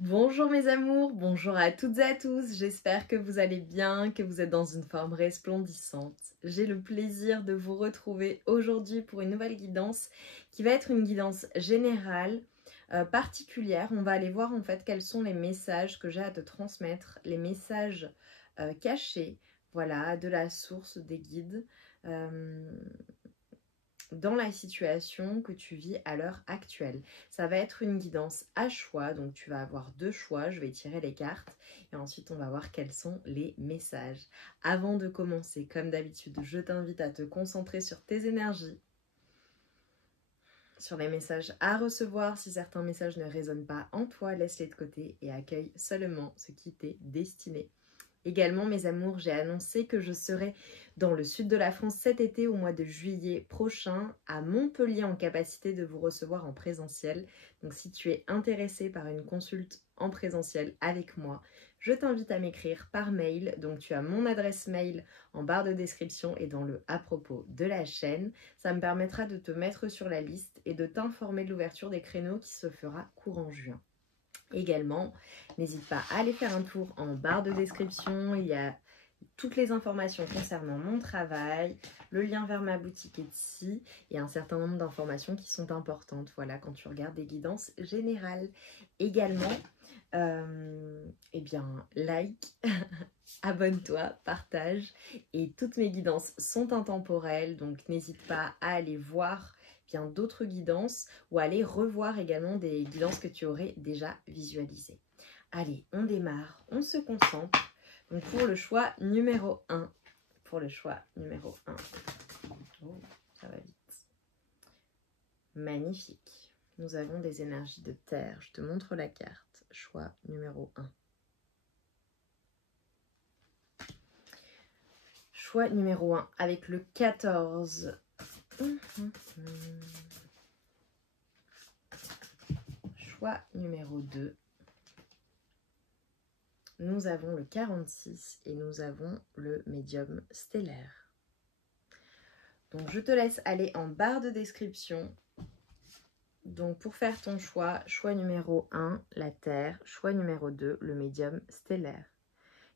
Bonjour mes amours, bonjour à toutes et à tous, j'espère que vous allez bien, que vous êtes dans une forme resplendissante. J'ai le plaisir de vous retrouver aujourd'hui pour une nouvelle guidance qui va être une guidance générale, particulière. On va aller voir en fait quels sont les messages que j'ai à te transmettre, les messages cachés, voilà, de la source des guides. Dans la situation que tu vis à l'heure actuelle. Ça va être une guidance à choix, donc tu vas avoir deux choix, je vais tirer les cartes et ensuite on va voir quels sont les messages. Avant de commencer, comme d'habitude, je t'invite à te concentrer sur tes énergies, sur les messages à recevoir. Si certains messages ne résonnent pas en toi, laisse-les de côté et accueille seulement ce qui t'est destiné. Également, mes amours, j'ai annoncé que je serai dans le sud de la France cet été au mois de juillet prochain à Montpellier en capacité de vous recevoir en présentiel. Donc si tu es intéressé par une consulte en présentiel avec moi, je t'invite à m'écrire par mail. Donc tu as mon adresse mail en barre de description et dans le à propos de la chaîne. Ça me permettra de te mettre sur la liste et de t'informer de l'ouverture des créneaux qui se fera courant juin. Également, n'hésite pas à aller faire un tour en barre de description, il y a toutes les informations concernant mon travail, le lien vers ma boutique Etsy et un certain nombre d'informations qui sont importantes, voilà, quand tu regardes des guidances générales. Également, eh bien, like, abonne-toi, partage, et toutes mes guidances sont intemporelles, donc n'hésite pas à aller voir bien d'autres guidances ou aller revoir également des guidances que tu aurais déjà visualisées. Allez, on démarre, on se concentre. Donc pour le choix numéro 1. Pour le choix numéro 1. Oh, ça va vite. Magnifique. Nous avons des énergies de terre. Je te montre la carte. Choix numéro 1. Choix numéro 1 avec le 14. Choix numéro 2. Nous avons le 46 et nous avons le médium stellaire. Donc je te laisse aller en barre de description. Donc pour faire ton choix, choix numéro 1, la Terre, choix numéro 2, le médium stellaire.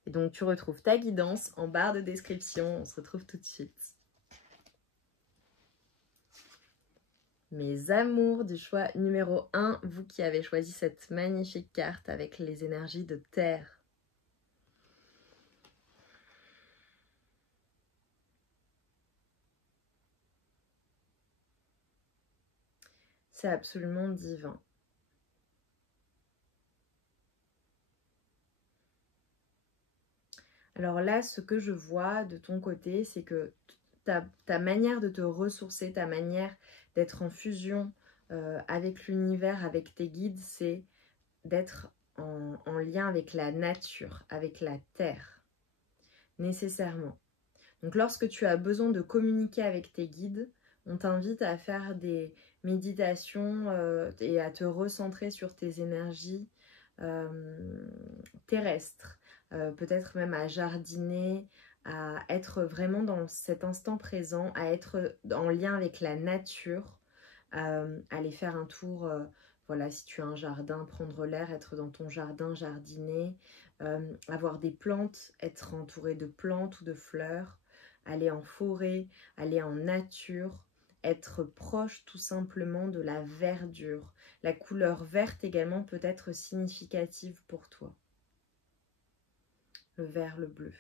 Et donc tu retrouves ta guidance en barre de description, on se retrouve tout de suite. Mes amours du choix numéro 1, vous qui avez choisi cette magnifique carte avec les énergies de Terre. C'est absolument divin. Alors là, ce que je vois de ton côté, c'est que ta manière de te ressourcer, ta manière d'être en fusion avec l'univers, avec tes guides, c'est d'être en lien avec la nature, avec la terre, nécessairement. Donc lorsque tu as besoin de communiquer avec tes guides, on t'invite à faire des méditations et à te recentrer sur tes énergies terrestres, peut-être même à jardiner, à être vraiment dans cet instant présent, à être en lien avec la nature, aller faire un tour, voilà, si tu as un jardin, prendre l'air, être dans ton jardin, jardiner, avoir des plantes, être entouré de plantes ou de fleurs, aller en forêt, aller en nature, être proche tout simplement de la verdure. La couleur verte également peut être significative pour toi. Le vert, le bleu.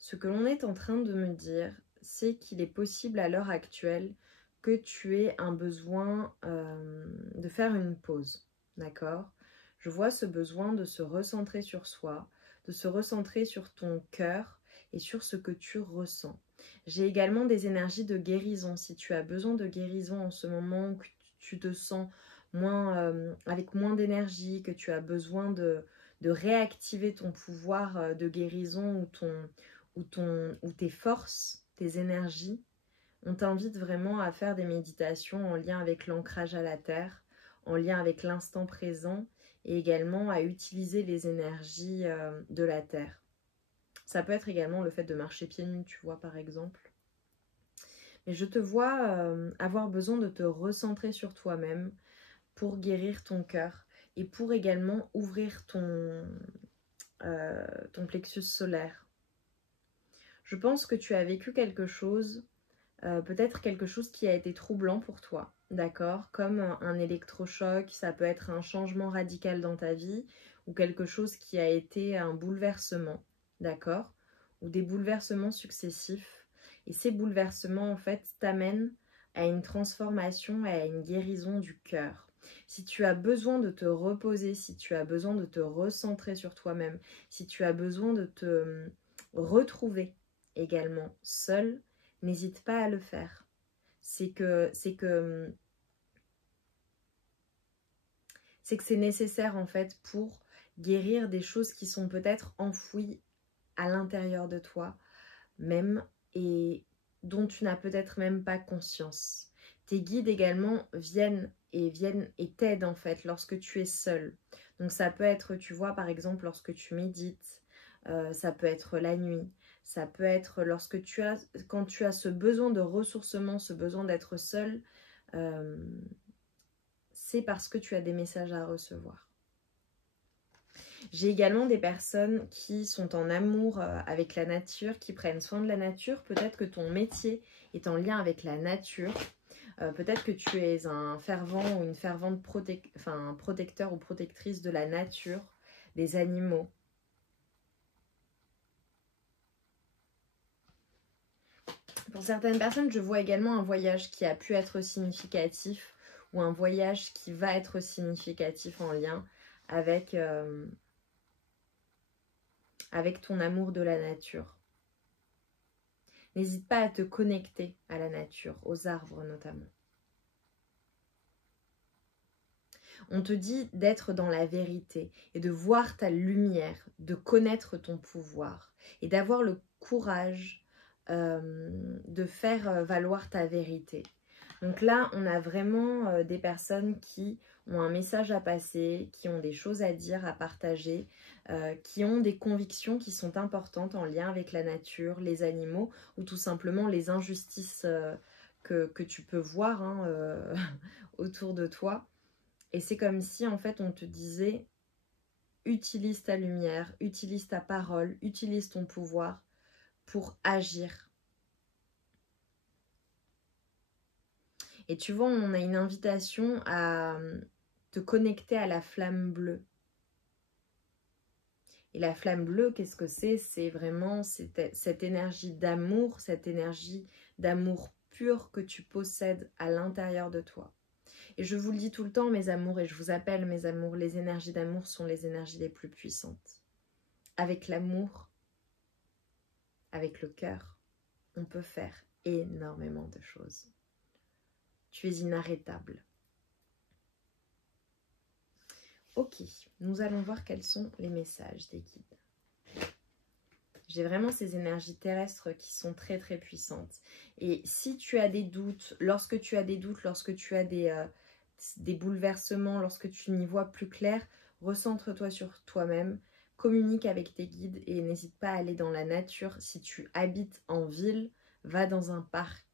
Ce que l'on est en train de me dire, c'est qu'il est possible à l'heure actuelle que tu aies un besoin de faire une pause, d'accord? Je vois ce besoin de se recentrer sur soi, de se recentrer sur ton cœur et sur ce que tu ressens. J'ai également des énergies de guérison. Si tu as besoin de guérison en ce moment, que tu te sens avec moins d'énergie, que tu as besoin de réactiver ton pouvoir de guérison ou tes forces, tes énergies, on t'invite vraiment à faire des méditations en lien avec l'ancrage à la terre, en lien avec l'instant présent et également à utiliser les énergies de la terre. Ça peut être également le fait de marcher pieds nus, tu vois, par exemple. Et je te vois avoir besoin de te recentrer sur toi-même pour guérir ton cœur et pour également ouvrir ton plexus solaire. Je pense que tu as vécu quelque chose, peut-être quelque chose qui a été troublant pour toi, d'accord? Comme un électrochoc, ça peut être un changement radical dans ta vie ou quelque chose qui a été un bouleversement, d'accord? Ou des bouleversements successifs. Et ces bouleversements, en fait, t'amènent à une transformation et à une guérison du cœur. Si tu as besoin de te reposer, si tu as besoin de te recentrer sur toi-même, si tu as besoin de te retrouver également seul, n'hésite pas à le faire. C'est nécessaire en fait pour guérir des choses qui sont peut-être enfouies à l'intérieur de toi même et dont tu n'as peut-être même pas conscience. Tes guides également viennent et t'aident en fait lorsque tu es seul. Donc ça peut être, tu vois, par exemple lorsque tu médites, ça peut être la nuit, ça peut être quand tu as ce besoin de ressourcement, ce besoin d'être seul, c'est parce que tu as des messages à recevoir. J'ai également des personnes qui sont en amour avec la nature, qui prennent soin de la nature. Peut-être que ton métier est en lien avec la nature. Peut-être que tu es un fervent ou une fervente protecteur ou protectrice de la nature, des animaux. Pour certaines personnes, je vois également un voyage qui a pu être significatif ou un voyage qui va être significatif en lien avec ton amour de la nature. N'hésite pas à te connecter à la nature, aux arbres notamment. On te dit d'être dans la vérité et de voir ta lumière, de connaître ton pouvoir et d'avoir le courage de faire valoir ta vérité. Donc là, on a vraiment des personnes qui ont un message à passer, qui ont des choses à dire, à partager, qui ont des convictions qui sont importantes en lien avec la nature, les animaux ou tout simplement les injustices que tu peux voir autour de toi. Et c'est comme si en fait on te disait utilise ta lumière, utilise ta parole, utilise ton pouvoir pour agir. Et tu vois, on a une invitation à te connecter à la flamme bleue. Et la flamme bleue, qu'est-ce que c'est? C'est vraiment cette énergie d'amour, cette énergie d'amour pur que tu possèdes à l'intérieur de toi. Et je vous le dis tout le temps, mes amours, et je vous appelle mes amours, les énergies d'amour sont les énergies les plus puissantes. Avec l'amour, avec le cœur, on peut faire énormément de choses. Tu es inarrêtable. Ok, nous allons voir quels sont les messages des guides. J'ai vraiment ces énergies terrestres qui sont très très puissantes. Et si tu as des doutes, lorsque tu as des bouleversements, lorsque tu n'y vois plus clair, recentre-toi sur toi-même, communique avec tes guides et n'hésite pas à aller dans la nature. Si tu habites en ville, va dans un parc.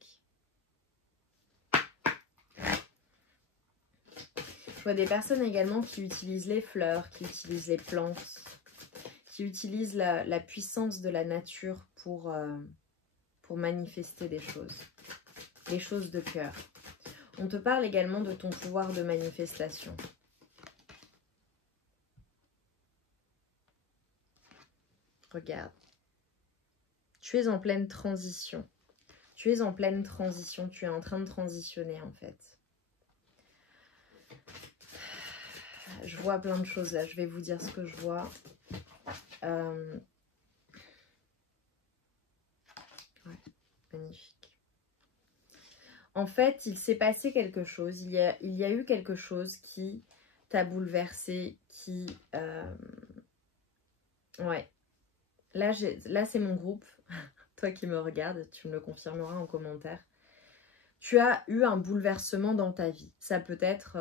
Je vois des personnes également qui utilisent les fleurs, qui utilisent les plantes, qui utilisent la puissance de la nature pour manifester des choses, les choses de cœur. On te parle également de ton pouvoir de manifestation. Regarde. Tu es en pleine transition. Tu es en pleine transition. Tu es en train de transitionner en fait. Je vois plein de choses là. Je vais vous dire ce que je vois. Ouais, magnifique. En fait, il s'est passé quelque chose. Il y a eu quelque chose qui t'a bouleversé, qui... Ouais. Là, c'est mon groupe. Toi qui me regardes, tu me le confirmeras en commentaire. Tu as eu un bouleversement dans ta vie. Ça peut être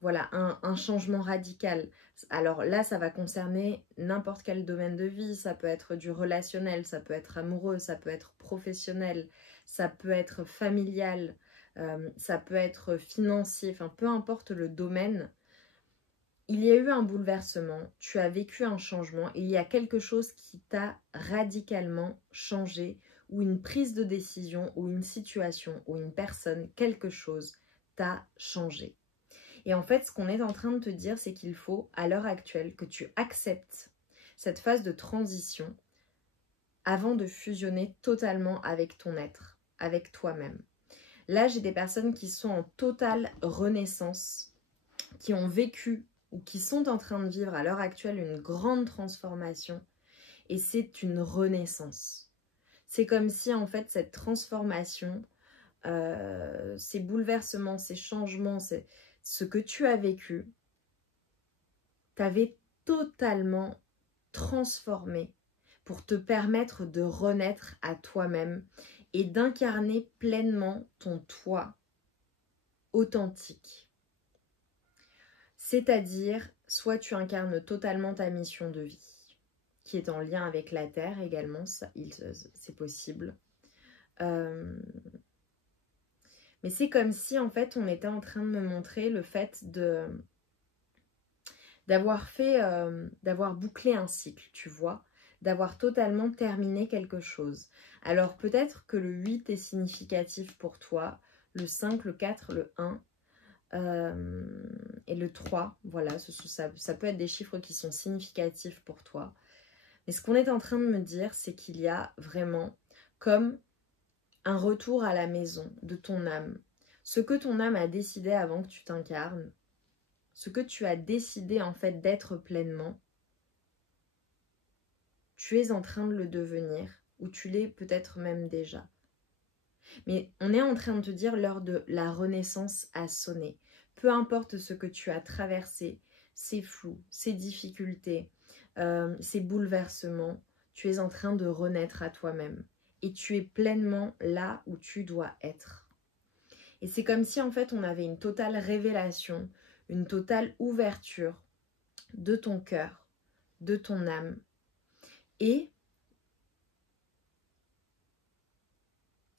voilà, un changement radical. Alors là, ça va concerner n'importe quel domaine de vie. Ça peut être du relationnel, ça peut être amoureux, ça peut être professionnel, ça peut être familial, ça peut être financier, enfin peu importe le domaine. Il y a eu un bouleversement, tu as vécu un changement, il y a quelque chose qui t'a radicalement changé, ou une prise de décision, ou une situation, ou une personne, quelque chose t'a changé. Et en fait, ce qu'on est en train de te dire, c'est qu'il faut, à l'heure actuelle, que tu acceptes cette phase de transition avant de fusionner totalement avec ton être, avec toi-même. Là, j'ai des personnes qui sont en totale renaissance, qui ont vécu ou qui sont en train de vivre à l'heure actuelle une grande transformation, et c'est une renaissance. C'est comme si en fait cette transformation, ces bouleversements, ces changements, ce que tu as vécu, t'avait totalement transformé pour te permettre de renaître à toi-même et d'incarner pleinement ton toi authentique. C'est-à-dire, soit tu incarnes totalement ta mission de vie, qui est en lien avec la Terre également, c'est possible. Mais c'est comme si en fait on était en train de me montrer le fait d'avoir bouclé un cycle, tu vois, d'avoir totalement terminé quelque chose. Alors peut-être que le 8 est significatif pour toi, le 5, le 4, le 1 et le 3, voilà, ça peut être des chiffres qui sont significatifs pour toi. Mais ce qu'on est en train de me dire, c'est qu'il y a vraiment comme un retour à la maison de ton âme. Ce que ton âme a décidé avant que tu t'incarnes, ce que tu as décidé en fait d'être pleinement, tu es en train de le devenir, ou tu l'es peut-être même déjà. Mais on est en train de te dire l'heure de la renaissance a sonné. Peu importe ce que tu as traversé, ces flous, ces difficultés, ces bouleversements, tu es en train de renaître à toi-même. Et tu es pleinement là où tu dois être. Et c'est comme si en fait on avait une totale révélation, une totale ouverture de ton cœur, de ton âme. Et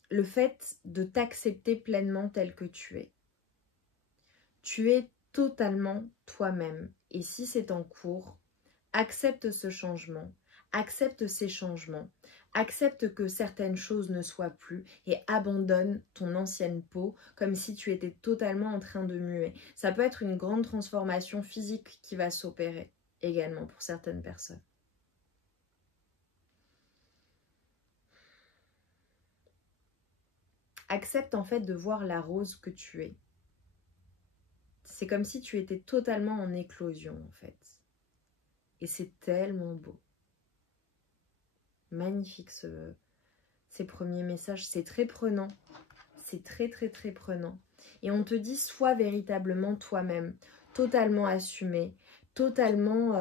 le fait de t'accepter pleinement tel que tu es. Tu es totalement toi-même. Et si c'est en cours, accepte ce changement, accepte ces changements, accepte que certaines choses ne soient plus et abandonne ton ancienne peau comme si tu étais totalement en train de muer. Ça peut être une grande transformation physique qui va s'opérer également pour certaines personnes. Accepte en fait de voir la rose que tu es. C'est comme si tu étais totalement en éclosion en fait. Et c'est tellement beau. Magnifique ces premiers messages. C'est très prenant. C'est très très très prenant. Et on te dit sois véritablement toi-même. Totalement assumé. Totalement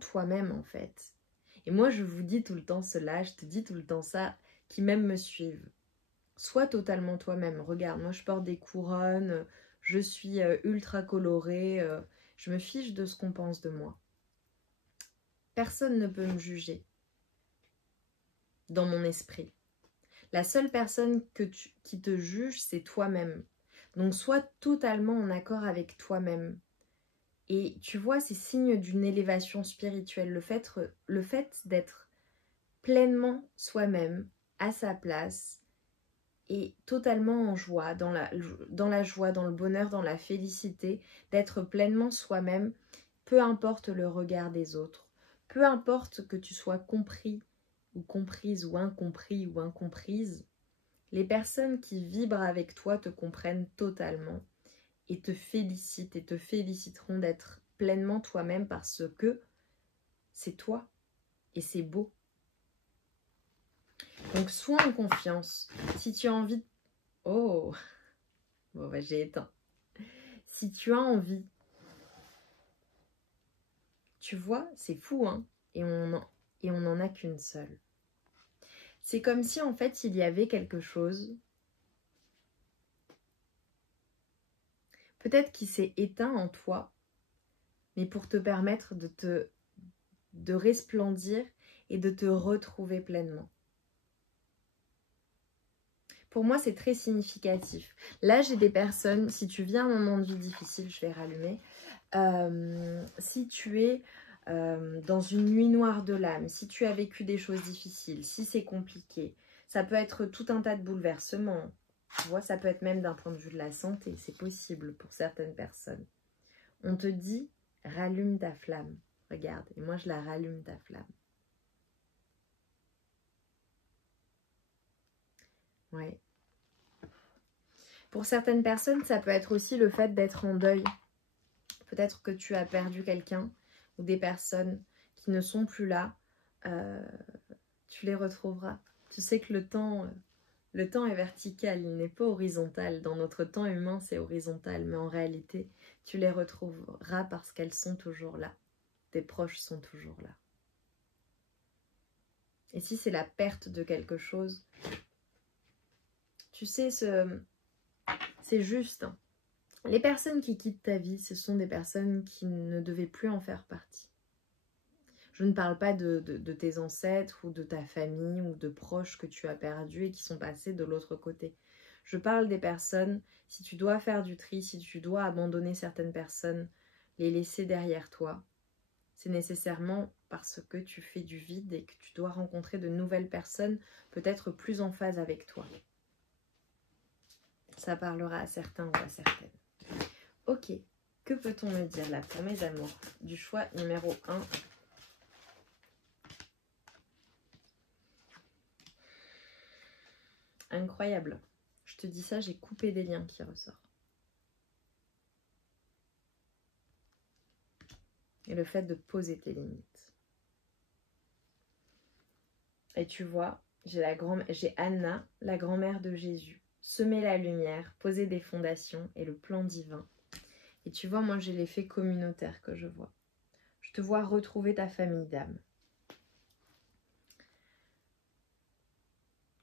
toi-même en fait. Et moi je vous dis tout le temps cela. Je te dis tout le temps ça. Qui même me suivent. Sois totalement toi-même. Regarde, moi je porte des couronnes, je suis ultra colorée, je me fiche de ce qu'on pense de moi. Personne ne peut me juger dans mon esprit. La seule personne qui te juge, c'est toi-même. Donc sois totalement en accord avec toi-même. Et tu vois, c'est signe d'une élévation spirituelle. Le fait d'être pleinement soi-même, à sa place, et totalement en joie, dans la joie, dans le bonheur, dans la félicité, d'être pleinement soi-même, peu importe le regard des autres, peu importe que tu sois compris ou comprise ou incompris ou incomprise, les personnes qui vibrent avec toi te comprennent totalement et te félicitent et te féliciteront d'être pleinement toi-même parce que c'est toi et c'est beau. Donc sois en confiance. Si tu as envie de... Oh, bon bah j'ai éteint. Si tu as envie, tu vois, c'est fou, hein, et on n'en a qu'une seule. C'est comme si en fait il y avait quelque chose, peut-être qui s'est éteint en toi, mais pour te permettre de resplendir et de te retrouver pleinement. Pour moi, c'est très significatif. Là, j'ai des personnes, si tu vis un moment de vie difficile, je vais rallumer. Si tu es dans une nuit noire de l'âme, si tu as vécu des choses difficiles, si c'est compliqué, ça peut être tout un tas de bouleversements. Tu vois, ça peut être même d'un point de vue de la santé, c'est possible pour certaines personnes. On te dit, rallume ta flamme. Regarde, et moi je la rallume ta flamme. Ouais. Pour certaines personnes, ça peut être aussi le fait d'être en deuil. Peut-être que tu as perdu quelqu'un ou des personnes qui ne sont plus là. Tu les retrouveras. Tu sais que le temps est vertical, il n'est pas horizontal. Dans notre temps humain, c'est horizontal. Mais en réalité, tu les retrouveras parce qu'elles sont toujours là. Tes proches sont toujours là. Et si c'est la perte de quelque chose, tu sais, c'est juste. Les personnes qui quittent ta vie, ce sont des personnes qui ne devaient plus en faire partie. Je ne parle pas de tes ancêtres ou de ta famille ou de proches que tu as perdus et qui sont passés de l'autre côté. Je parle des personnes, si tu dois faire du tri, si tu dois abandonner certaines personnes, les laisser derrière toi, c'est nécessairement parce que tu fais du vide et que tu dois rencontrer de nouvelles personnes, peut-être plus en phase avec toi. Ça parlera à certains ou à certaines. Ok, que peut-on me dire là pour mes amours du choix numéro 1? Incroyable. Je te dis ça, j'ai coupé des liens qui ressortent. Et le fait de poser tes limites. Et tu vois, j'ai Anna, la grand-mère de Jésus. Semer la lumière, poser des fondations et le plan divin. Et tu vois, moi j'ai l'effet communautaire que je vois. Je te vois retrouver ta famille d'âme.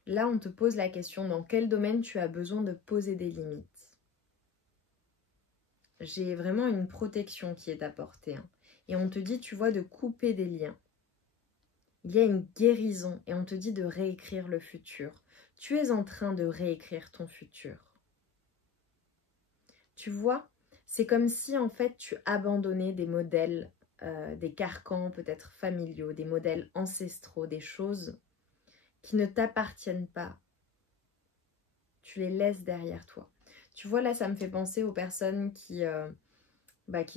Là, on te pose la question, dans quel domaine tu as besoin de poser des limites? J'ai vraiment une protection qui est apportée. Hein. Et on te dit, tu vois, de couper des liens. Il y a une guérison et on te dit de réécrire le futur. Tu es en train de réécrire ton futur. Tu vois, c'est comme si en fait tu abandonnais des modèles, des carcans peut-être familiaux, des modèles ancestraux, des choses qui ne t'appartiennent pas. Tu les laisses derrière toi. Tu vois, là, ça me fait penser aux personnes qui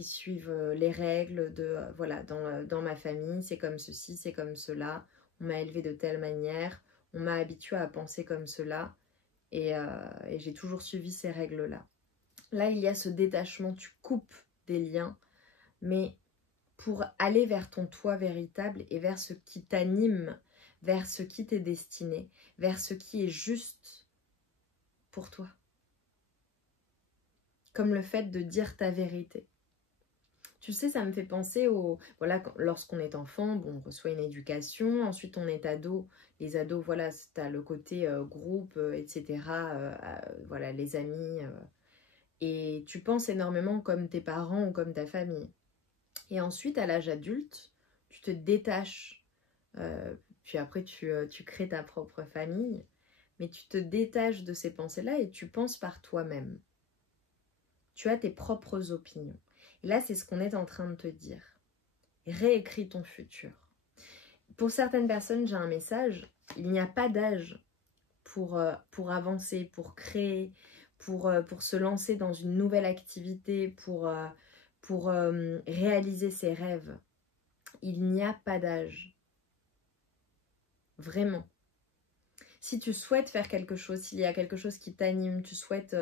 suivent les règles de, voilà, dans ma famille, c'est comme ceci, c'est comme cela. On m'a élevé de telle manière, on m'a habitué à penser comme cela et j'ai toujours suivi ces règles-là. Là, il y a ce détachement, tu coupes des liens, mais pour aller vers ton toi véritable et vers ce qui t'anime, vers ce qui t'est destiné, vers ce qui est juste pour toi. Comme le fait de dire ta vérité. Tu sais, ça me fait penser voilà, lorsqu'on est enfant, bon, on reçoit une éducation, ensuite on est ado. Les ados, voilà, tu as le côté groupe, etc. Voilà, les amis. Et tu penses énormément comme tes parents ou comme ta famille. Et ensuite, à l'âge adulte, tu te détaches. Puis après, tu crées ta propre famille. Mais tu te détaches de ces pensées-là et tu penses par toi-même. Tu as tes propres opinions. Et là, c'est ce qu'on est en train de te dire. Réécris ton futur. Pour certaines personnes, j'ai un message. Il n'y a pas d'âge pour avancer, pour créer, pour se lancer dans une nouvelle activité, pour réaliser ses rêves. Il n'y a pas d'âge. Vraiment. Si tu souhaites faire quelque chose, s'il y a quelque chose qui t'anime, tu souhaites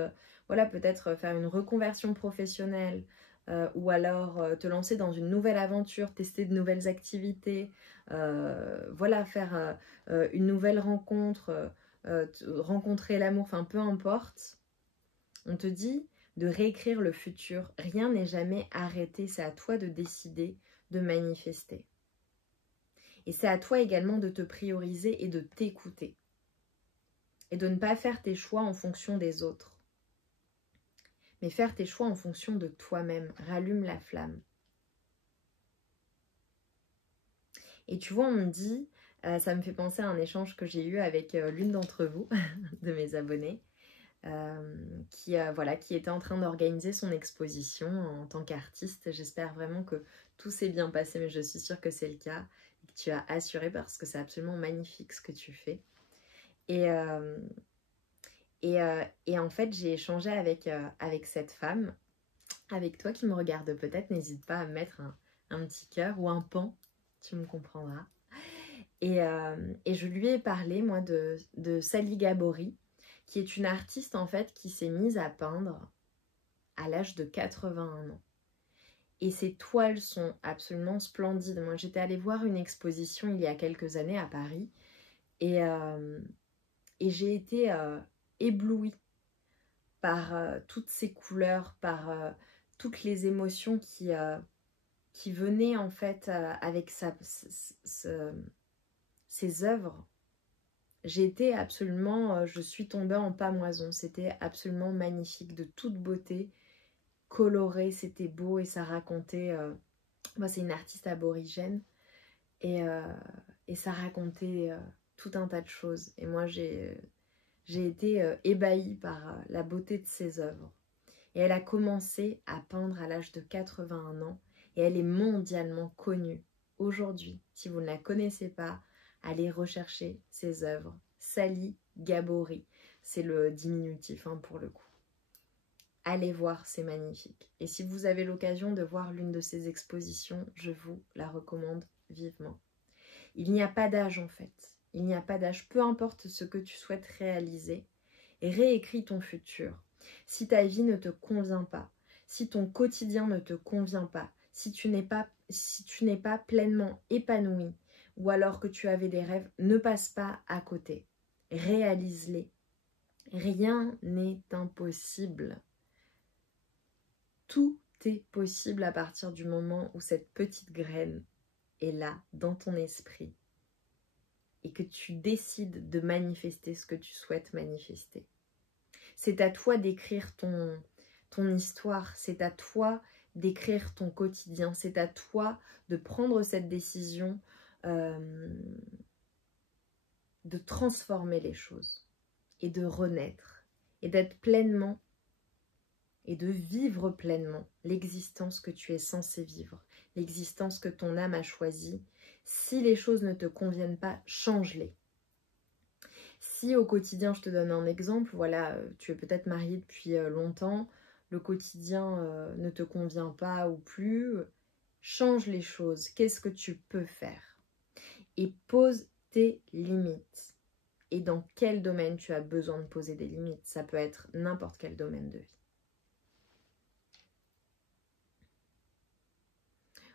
voilà, peut-être faire une reconversion professionnelle ou alors te lancer dans une nouvelle aventure, tester de nouvelles activités, voilà, faire une nouvelle rencontre, rencontrer l'amour, enfin peu importe. On te dit de réécrire le futur. Rien n'est jamais arrêté, c'est à toi de décider, de manifester. Et c'est à toi également de te prioriser et de t'écouter. Et de ne pas faire tes choix en fonction des autres. Mais faire tes choix en fonction de toi-même. Rallume la flamme. Et tu vois, on me dit, Ça me fait penser à un échange que j'ai eu avec l'une d'entre vous, de mes abonnés, voilà, qui était en train d'organiser son exposition en tant qu'artiste. J'espère vraiment que tout s'est bien passé, mais je suis sûre que c'est le cas et que tu as assuré parce que c'est absolument magnifique ce que tu fais. Et en fait, j'ai échangé avec cette femme, avec toi qui me regarde peut-être. N'hésite pas à me mettre un petit cœur ou un pan, tu me comprendras. Et je lui ai parlé, moi, de Sally Gabori, qui est une artiste, en fait, qui s'est mise à peindre à l'âge de 81 ans. Et ses toiles sont absolument splendides. Moi, j'étais allée voir une exposition il y a quelques années à Paris. Et j'ai été éblouie par toutes ces couleurs, par toutes les émotions qui venaient, en fait, avec ses œuvres. J'étais absolument, je suis tombée en pâmoison. C'était absolument magnifique, de toute beauté, coloré, c'était beau et ça racontait. Moi, c'est une artiste aborigène et ça racontait tout un tas de choses. Et moi, j'ai été ébahie par la beauté de ses œuvres. Et elle a commencé à peindre à l'âge de 81 ans et elle est mondialement connue aujourd'hui. Si vous ne la connaissez pas, allez rechercher ses œuvres. Sally Gabori, c'est le diminutif pour le coup. Allez voir, c'est magnifique. Et si vous avez l'occasion de voir l'une de ses expositions, je vous la recommande vivement. Il n'y a pas d'âge en fait. Il n'y a pas d'âge. Peu importe ce que tu souhaites réaliser, réécris ton futur. Si ta vie ne te convient pas, si ton quotidien ne te convient pas, si tu n'es pas pleinement épanoui, ou alors que tu avais des rêves, ne passe pas à côté. Réalise-les. Rien n'est impossible. Tout est possible à partir du moment où cette petite graine est là, dans ton esprit, et que tu décides de manifester ce que tu souhaites manifester. C'est à toi d'écrire ton histoire, c'est à toi d'écrire ton quotidien, c'est à toi de prendre cette décision de transformer les choses et de renaître et d'être pleinement et de vivre pleinement l'existence que tu es censé vivre, l'existence que ton âme a choisie. Si les choses ne te conviennent pas, change-les. Si au quotidien, je te donne un exemple, voilà, tu es peut-être marié depuis longtemps, le quotidien ne te convient pas ou plus, change les choses. Qu'est-ce que tu peux faire? Et pose tes limites. Et dans quel domaine tu as besoin de poser des limites? Ça peut être n'importe quel domaine de vie.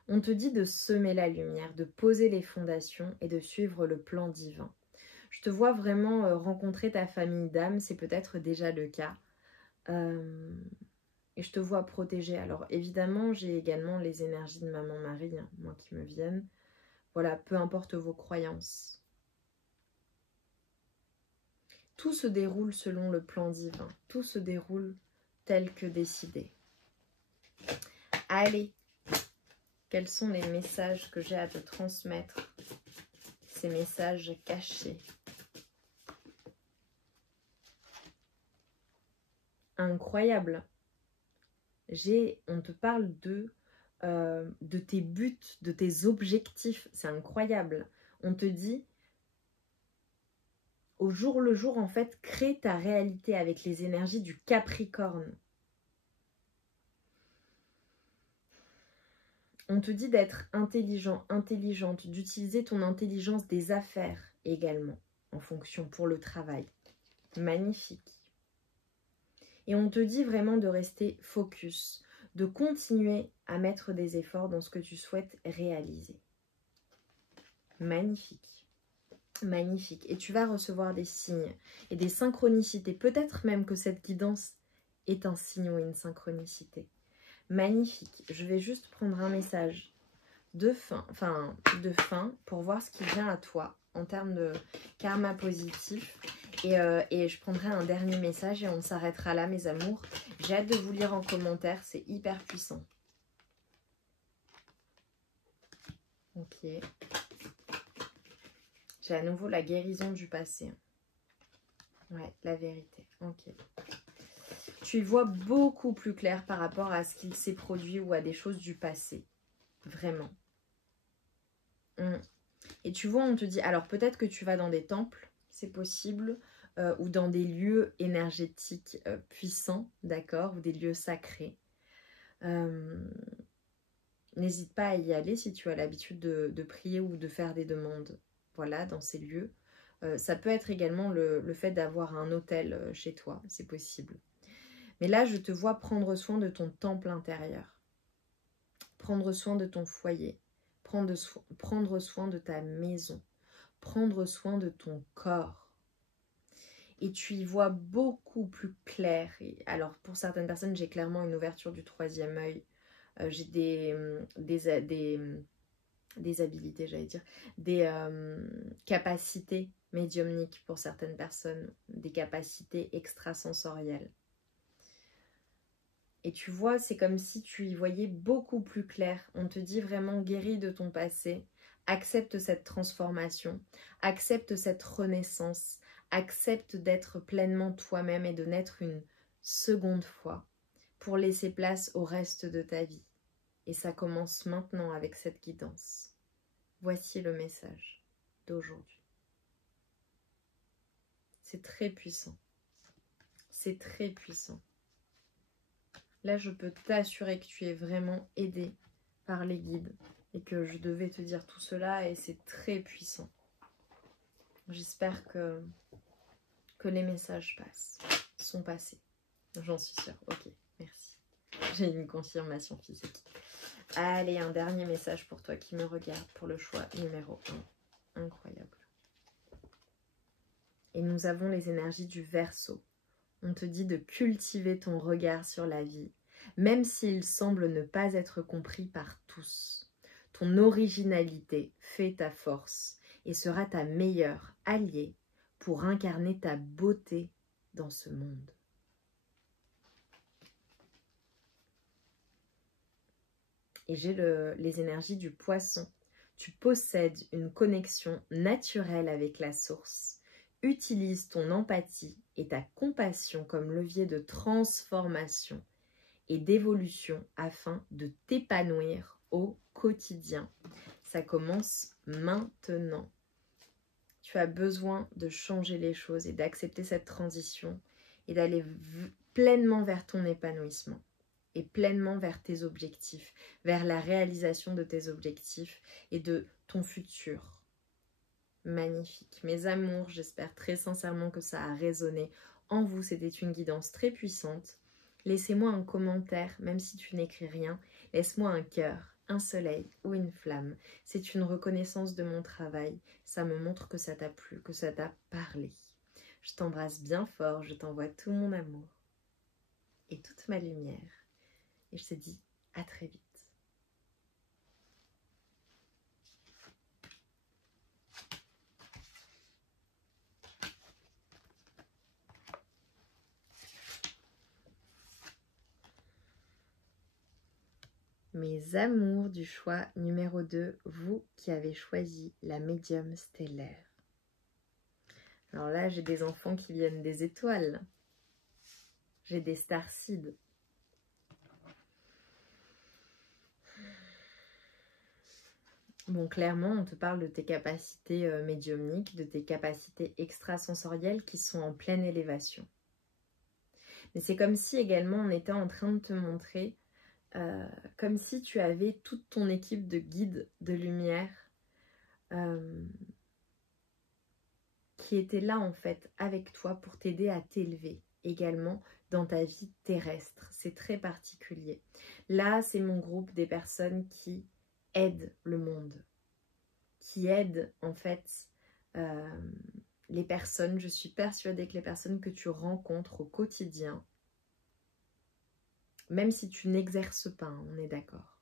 On te dit de semer la lumière, de poser les fondations et de suivre le plan divin. Je te vois vraiment rencontrer ta famille d'âme, c'est peut-être déjà le cas. Et je te vois protégée. Alors évidemment, j'ai également les énergies de maman-Marie, moi qui me viennent. Voilà, peu importe vos croyances. Tout se déroule selon le plan divin. Tout se déroule tel que décidé. Allez, quels sont les messages que j'ai à te transmettre? Ces messages cachés. Incroyable. On te parle de tes buts, de tes objectifs. C'est incroyable. On te dit, au jour le jour, en fait, crée ta réalité avec les énergies du Capricorne. On te dit d'être intelligent, intelligente, d'utiliser ton intelligence des affaires également, en fonction pour le travail. Magnifique. Et on te dit vraiment de rester focus, de continuer à mettre des efforts dans ce que tu souhaites réaliser. Magnifique. Magnifique. Et tu vas recevoir des signes et des synchronicités. Peut-être même que cette guidance est un signe ou une synchronicité. Magnifique. Je vais juste prendre un message de fin pour voir ce qui vient à toi en termes de karma positif. Et je prendrai un dernier message et on s'arrêtera là, mes amours. J'ai hâte de vous lire en commentaire, c'est hyper puissant. Ok. J'ai à nouveau la guérison du passé. Ouais, la vérité. Ok. Tu y vois beaucoup plus clair par rapport à ce qu'il s'est produit ou à des choses du passé. Vraiment. Et tu vois, on te dit, alors peut-être que tu vas dans des temples, c'est possible, ou dans des lieux énergétiques puissants, d'accord, ou des lieux sacrés. N'hésite pas à y aller si tu as l'habitude de prier ou de faire des demandes, voilà, dans ces lieux. Ça peut être également le fait d'avoir un autel chez toi, c'est possible. Mais là, je te vois prendre soin de ton temple intérieur, prendre soin de ton foyer, prendre soin de ta maison, prendre soin de ton corps. Et tu y vois beaucoup plus clair. Et alors, pour certaines personnes, j'ai clairement une ouverture du troisième œil. J'ai des habilités, j'allais dire, des capacités médiumniques pour certaines personnes, des capacités extrasensorielles. Et tu vois, c'est comme si tu y voyais beaucoup plus clair. On te dit vraiment guéris de ton passé, accepte cette transformation, accepte cette renaissance, accepte d'être pleinement toi-même et de naître une seconde fois pour laisser place au reste de ta vie. Et ça commence maintenant avec cette guidance. Voici le message d'aujourd'hui. C'est très puissant. C'est très puissant. Là, je peux t'assurer que tu es vraiment aidé par les guides et que je devais te dire tout cela et c'est très puissant. J'espère que les messages sont passés. J'en suis sûre. Ok, merci. J'ai une confirmation physique. Allez, un dernier message pour toi qui me regarde pour le choix numéro 1. Incroyable. Et nous avons les énergies du Verseau. On te dit de cultiver ton regard sur la vie, même s'il semble ne pas être compris par tous. Ton originalité fait ta force et sera ta meilleure alliée pour incarner ta beauté dans ce monde. Et j'ai les énergies du Poisson. Tu possèdes une connexion naturelle avec la source. Utilise ton empathie et ta compassion comme levier de transformation et d'évolution afin de t'épanouir au quotidien. Ça commence maintenant. Tu as besoin de changer les choses et d'accepter cette transition et d'aller pleinement vers ton épanouissement et pleinement vers tes objectifs, vers la réalisation de tes objectifs et de ton futur. Magnifique. Mes amours, j'espère très sincèrement que ça a résonné en vous. C'était une guidance très puissante. Laissez-moi un commentaire, même si tu n'écris rien. Laisse-moi un cœur, un soleil ou une flamme. C'est une reconnaissance de mon travail. Ça me montre que ça t'a plu, que ça t'a parlé. Je t'embrasse bien fort, je t'envoie tout mon amour et toute ma lumière. Et je te dis à très vite. Mes amours du choix numéro 2, vous qui avez choisi la médium stellaire. Alors là, j'ai des enfants qui viennent des étoiles. J'ai des starseeds. Bon, clairement, on te parle de tes capacités médiumniques, de tes capacités extrasensorielles qui sont en pleine élévation. Mais c'est comme si également on était en train de te montrer, comme si tu avais toute ton équipe de guides de lumière qui était là en fait avec toi pour t'aider à t'élever également dans ta vie terrestre. C'est très particulier. Là, c'est mon groupe des personnes qui aident le monde, qui aident en fait les personnes. Je suis persuadée que les personnes que tu rencontres au quotidien, même si tu n'exerces pas, on est d'accord,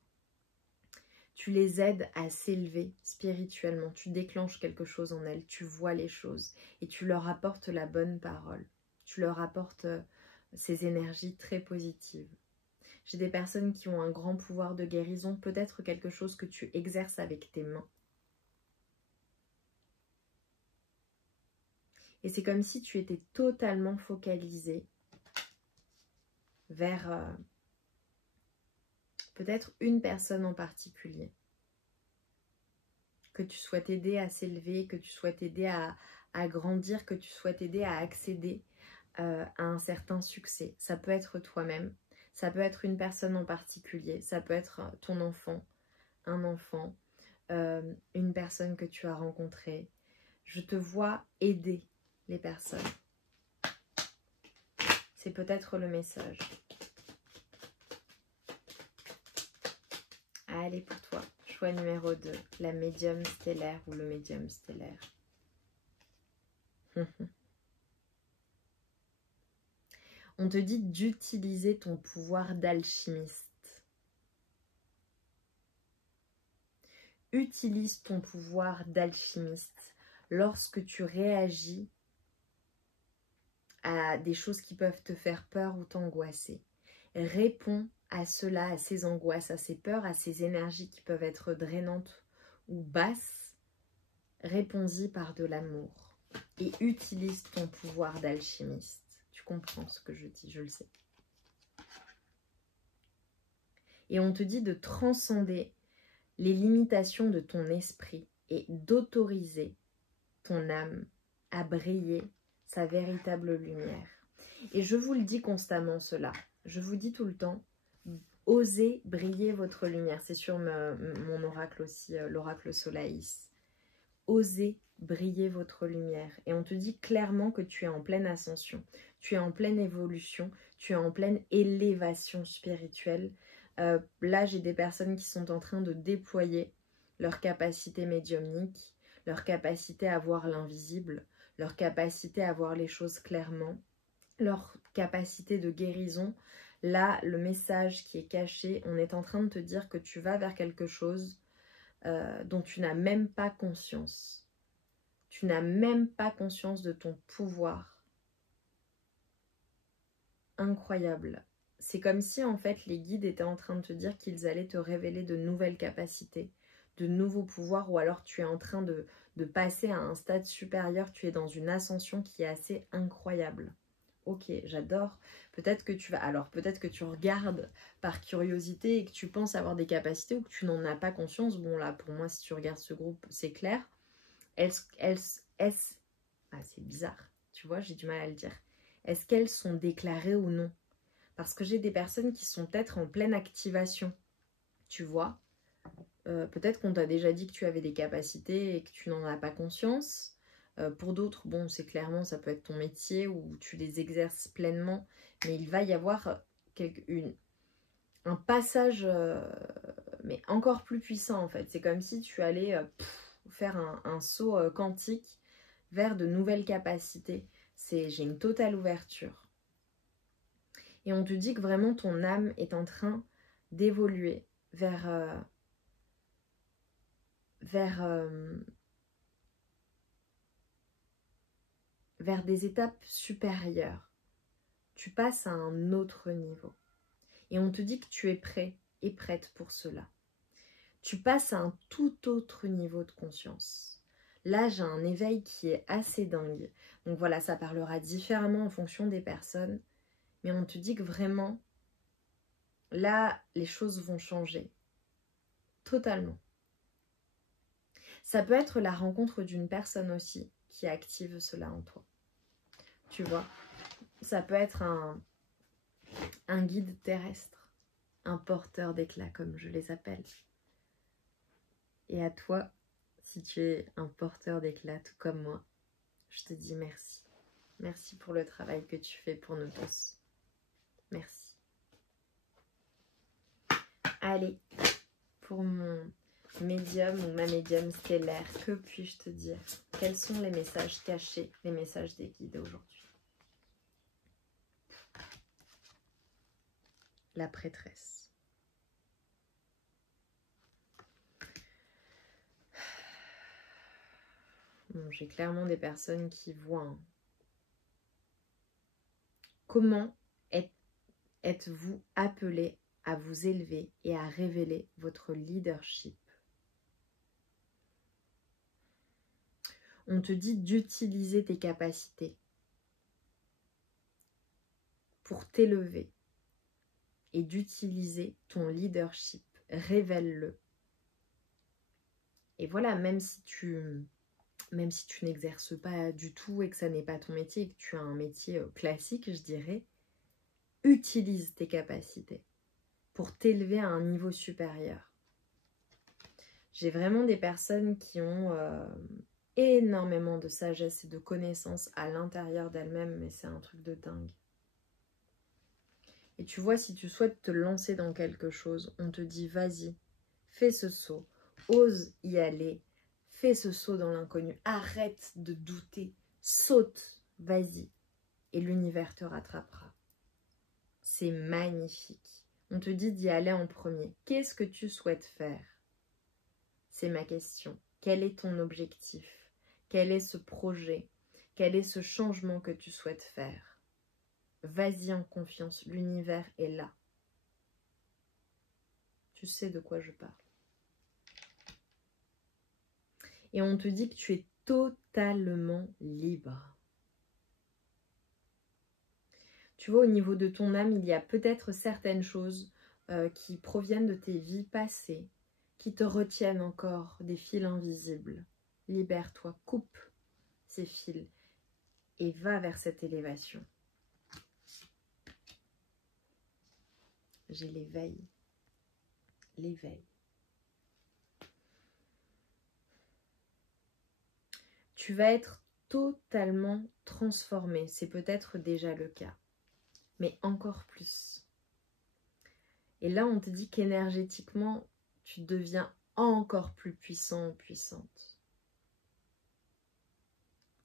tu les aides à s'élever spirituellement, tu déclenches quelque chose en elles, tu vois les choses et tu leur apportes la bonne parole, tu leur apportes ces énergies très positives. J'ai des personnes qui ont un grand pouvoir de guérison, peut-être quelque chose que tu exerces avec tes mains. Et c'est comme si tu étais totalement focalisé vers peut-être une personne en particulier. Que tu souhaites aider à s'élever, que tu souhaites aider à grandir, que tu souhaites aider à accéder à un certain succès. Ça peut être toi-même, ça peut être une personne en particulier, ça peut être ton enfant, un enfant, une personne que tu as rencontrée. Je te vois aider les personnes. C'est peut-être le message. Allez pour toi. Choix numéro 2, la médium stellaire ou le médium stellaire. On te dit d'utiliser ton pouvoir d'alchimiste. Utilise ton pouvoir d'alchimiste lorsque tu réagis à des choses qui peuvent te faire peur ou t'angoisser. Réponds à cela, à ces angoisses, à ces peurs, à ces énergies qui peuvent être drainantes ou basses. Réponds-y par de l'amour et utilise ton pouvoir d'alchimiste. Tu comprends ce que je dis, je le sais. Et on te dit de transcender les limitations de ton esprit et d'autoriser ton âme à briller sa véritable lumière. Et je vous le dis constamment cela. Je vous dis tout le temps, osez briller votre lumière. C'est sur mon oracle aussi, l'oracle Solaïs. Osez briller votre lumière. Et on te dit clairement que tu es en pleine ascension, tu es en pleine évolution, tu es en pleine élévation spirituelle. Là, j'ai des personnes qui sont en train de déployer leur capacité médiumnique, leur capacité à voir l'invisible, leur capacité à voir les choses clairement, leur capacité de guérison. Là, le message qui est caché, on est en train de te dire que tu vas vers quelque chose dont tu n'as même pas conscience. Tu n'as même pas conscience de ton pouvoir. Incroyable. C'est comme si en fait les guides étaient en train de te dire qu'ils allaient te révéler de nouvelles capacités, de nouveaux pouvoirs, ou alors tu es en train de passer à un stade supérieur, tu es dans une ascension qui est assez incroyable. Ok, j'adore. Peut-être que tu vas... Alors, peut-être que tu regardes par curiosité et que tu penses avoir des capacités ou que tu n'en as pas conscience. Bon, là, pour moi, si tu regardes ce groupe, c'est clair. Ah, c'est bizarre. Tu vois, j'ai du mal à le dire. Est-ce qu'elles sont déclarées ou non? Parce que j'ai des personnes qui sont peut-être en pleine activation. Tu vois, peut-être qu'on t'a déjà dit que tu avais des capacités et que tu n'en as pas conscience. Pour d'autres, bon, c'est clairement, ça peut être ton métier où tu les exerces pleinement, mais il va y avoir un passage, mais encore plus puissant en fait. C'est comme si tu allais faire un saut quantique vers de nouvelles capacités. J'ai une totale ouverture. Et on te dit que vraiment ton âme est en train d'évoluer vers des étapes supérieures. Tu passes à un autre niveau. Et on te dit que tu es prêt et prête pour cela. Tu passes à un tout autre niveau de conscience. Là, j'ai un éveil qui est assez dingue. Donc voilà, ça parlera différemment en fonction des personnes. Mais on te dit que vraiment, là, les choses vont changer. Totalement. Ça peut être la rencontre d'une personne aussi qui active cela en toi. Tu vois, ça peut être un guide terrestre, un porteur d'éclat comme je les appelle. Et à toi, si tu es un porteur d'éclat tout comme moi, je te dis merci. Merci pour le travail que tu fais pour nous tous. Merci. Allez, pour mon médium ou ma médium stellaire, que puis-je te dire? Quels sont les messages cachés, les messages des guides aujourd'hui? La prêtresse. Bon, j'ai clairement des personnes qui voient. Hein. Comment êtes-vous appelé à vous élever et à révéler votre leadership? On te dit d'utiliser tes capacités pour t'élever et d'utiliser ton leadership. Révèle-le. Et voilà, même si tu n'exerces pas du tout et que ça n'est pas ton métier, et que tu as un métier classique, je dirais, utilise tes capacités pour t'élever à un niveau supérieur. J'ai vraiment des personnes qui ont énormément de sagesse et de connaissances à l'intérieur d'elles-mêmes, mais c'est un truc de dingue. Et tu vois, si tu souhaites te lancer dans quelque chose, on te dit vas-y, fais ce saut, ose y aller, fais ce saut dans l'inconnu, arrête de douter, saute, vas-y, et l'univers te rattrapera. C'est magnifique. On te dit d'y aller en premier. Qu'est-ce que tu souhaites faire? C'est ma question. Quel est ton objectif? Quel est ce projet? Quel est ce changement que tu souhaites faire? Vas-y en confiance, l'univers est là. Tu sais de quoi je parle. Et on te dit que tu es totalement libre. Tu vois, au niveau de ton âme, il y a peut-être certaines choses qui proviennent de tes vies passées, qui te retiennent encore des fils invisibles. Libère-toi, coupe ces fils et va vers cette élévation. J'ai l'éveil. L'éveil. Tu vas être totalement transformé. C'est peut-être déjà le cas, mais encore plus. Et là, on te dit qu'énergétiquement, tu deviens encore plus puissant ou puissante.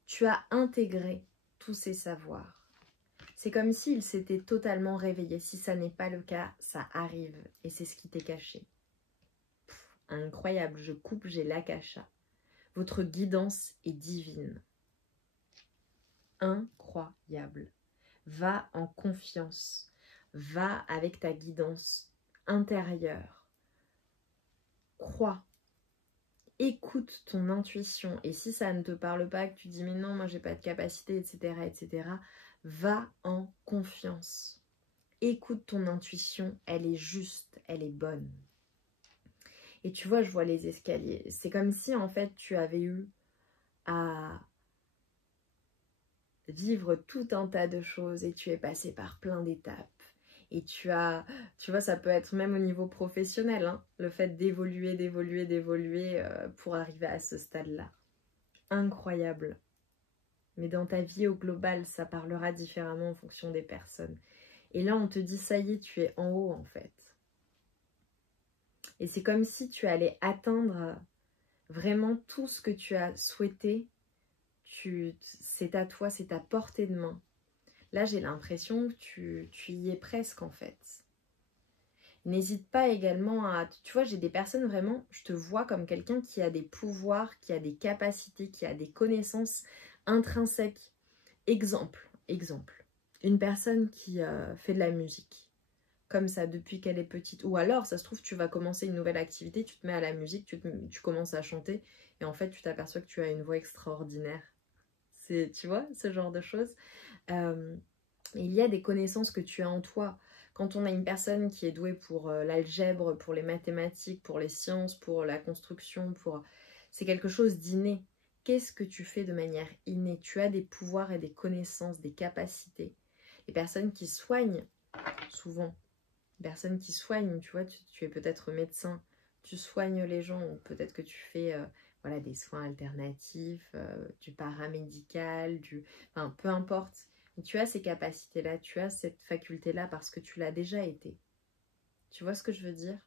Tu as intégré tous ces savoirs. C'est comme s'il s'était totalement réveillé. Si ça n'est pas le cas, ça arrive. Et c'est ce qui t'est caché. Incroyable, je coupe, j'ai l'akasha. Votre guidance est divine. Incroyable. Va en confiance. Va avec ta guidance intérieure. Crois. Écoute ton intuition. Et si ça ne te parle pas, que tu dis mais non, moi j'ai pas de capacité, etc., etc., va en confiance. Écoute ton intuition, elle est juste, elle est bonne. Et tu vois, je vois les escaliers. C'est comme si en fait tu avais eu à vivre tout un tas de choses et tu es passé par plein d'étapes. Et tu vois, ça peut être même au niveau professionnel, hein, le fait d'évoluer pour arriver à ce stade-là. Incroyable. Mais dans ta vie au global, ça parlera différemment en fonction des personnes. Et là, on te dit, ça y est, tu es en haut en fait. Et c'est comme si tu allais atteindre vraiment tout ce que tu as souhaité. C'est à toi, c'est à portée de main. Là, j'ai l'impression que tu y es presque en fait. N'hésite pas également à... Tu vois, j'ai des personnes vraiment, je te vois comme quelqu'un qui a des pouvoirs, qui a des capacités, qui a des connaissances intrinsèques. Exemple. Une personne qui fait de la musique, comme ça, depuis qu'elle est petite. Ou alors, ça se trouve, tu vas commencer une nouvelle activité, tu te mets à la musique, tu commences à chanter, et en fait, tu t'aperçois que tu as une voix extraordinaire. Tu vois, ce genre de choses. Il y a des connaissances que tu as en toi. Quand on a une personne qui est douée pour l'algèbre, pour les mathématiques, pour les sciences, pour la construction, c'est quelque chose d'inné. Qu'est-ce que tu fais de manière innée? Tu as des pouvoirs et des connaissances, des capacités. Les personnes qui soignent, souvent, les personnes qui soignent, tu vois, tu es peut-être médecin, tu soignes les gens, ou peut-être que tu fais voilà, des soins alternatifs, du paramédical, enfin, peu importe. Et tu as ces capacités-là, tu as cette faculté-là parce que tu l'as déjà été. Tu vois ce que je veux dire?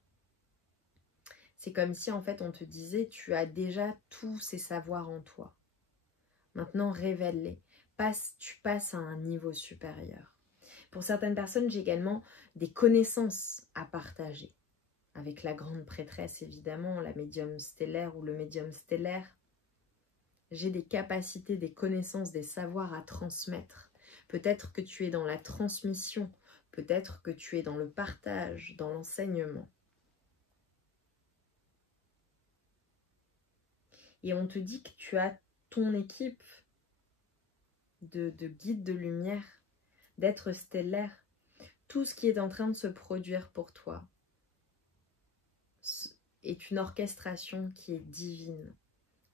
C'est comme si en fait on te disait tu as déjà tous ces savoirs en toi. Maintenant révèle-les. Tu passes à un niveau supérieur. Pour certaines personnes, j'ai également des connaissances à partager. Avec la grande prêtresse évidemment, la médium stellaire ou le médium stellaire. J'ai des capacités, des connaissances, des savoirs à transmettre. Peut-être que tu es dans la transmission, peut-être que tu es dans le partage, dans l'enseignement. Et on te dit que tu as ton équipe de guides de lumière, d'êtres stellaires, tout ce qui est en train de se produire pour toi est une orchestration qui est divine.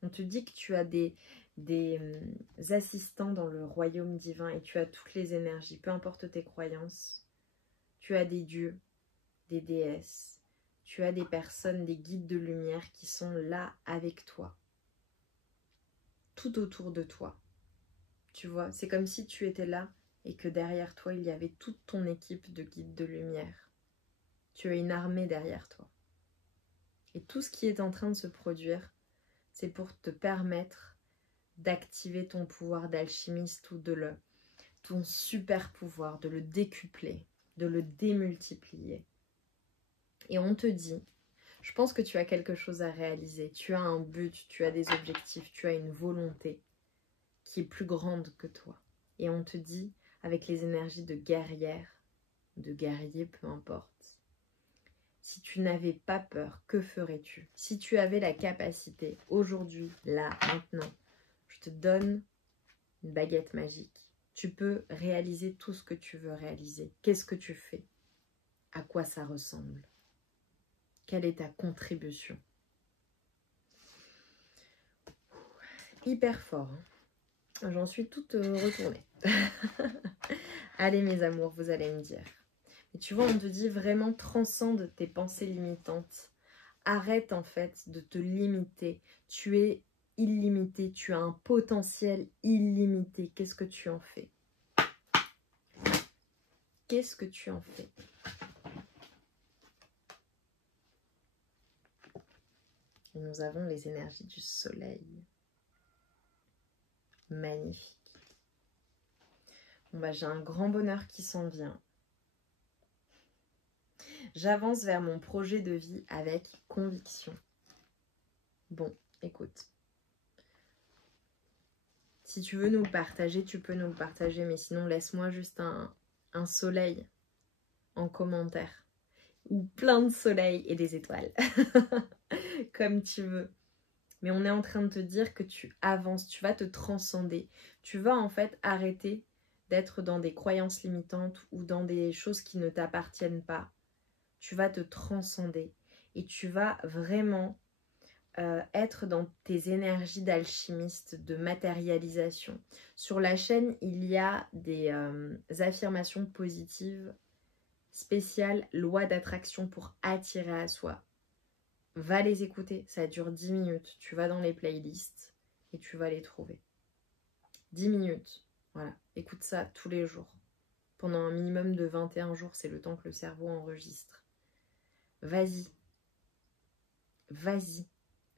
On te dit que tu as des assistants dans le royaume divin et tu as toutes les énergies, peu importe tes croyances. Tu as des dieux, des déesses, tu as des personnes, des guides de lumière qui sont là avec toi, tout autour de toi. Tu vois, c'est comme si tu étais là et que derrière toi, il y avait toute ton équipe de guides de lumière. Tu as une armée derrière toi. Et tout ce qui est en train de se produire, c'est pour te permettre d'activer ton pouvoir d'alchimiste ou ton super pouvoir, de le décupler, de le démultiplier. Et on te dit, je pense que tu as quelque chose à réaliser, tu as un but, tu as des objectifs, tu as une volonté qui est plus grande que toi. Et on te dit, avec les énergies de guerrière, de guerrier, peu importe, si tu n'avais pas peur, que ferais-tu? Si tu avais la capacité, aujourd'hui, là, maintenant, je te donne une baguette magique. Tu peux réaliser tout ce que tu veux réaliser. Qu'est-ce que tu fais? À quoi ça ressemble? Quelle est ta contribution? Hyper fort. Hein. J'en suis toute retournée. Allez mes amours, vous allez me dire. Et tu vois, on te dit vraiment transcende tes pensées limitantes. Arrête en fait de te limiter. Tu es illimité, tu as un potentiel illimité. Qu'est-ce que tu en fais? Qu'est-ce que tu en fais? Et nous avons les énergies du soleil. Magnifique. Bon bah, j'ai un grand bonheur qui s'en vient. J'avance vers mon projet de vie avec conviction. Bon, écoute. Si tu veux nous le partager, tu peux nous le partager. Mais sinon, laisse-moi juste un soleil en commentaire. Ou plein de soleil et des étoiles. Comme tu veux. Mais on est en train de te dire que tu avances, tu vas te transcender. Tu vas en fait arrêter d'être dans des croyances limitantes ou dans des choses qui ne t'appartiennent pas. Tu vas te transcender et tu vas vraiment être dans tes énergies d'alchimiste, de matérialisation. Sur la chaîne, il y a des affirmations positives spéciales, loi d'attraction pour attirer à soi. Va les écouter, ça dure 10 minutes. Tu vas dans les playlists et tu vas les trouver. 10 minutes, voilà. Écoute ça tous les jours. Pendant un minimum de 21 jours, c'est le temps que le cerveau enregistre. Vas-y. Vas-y.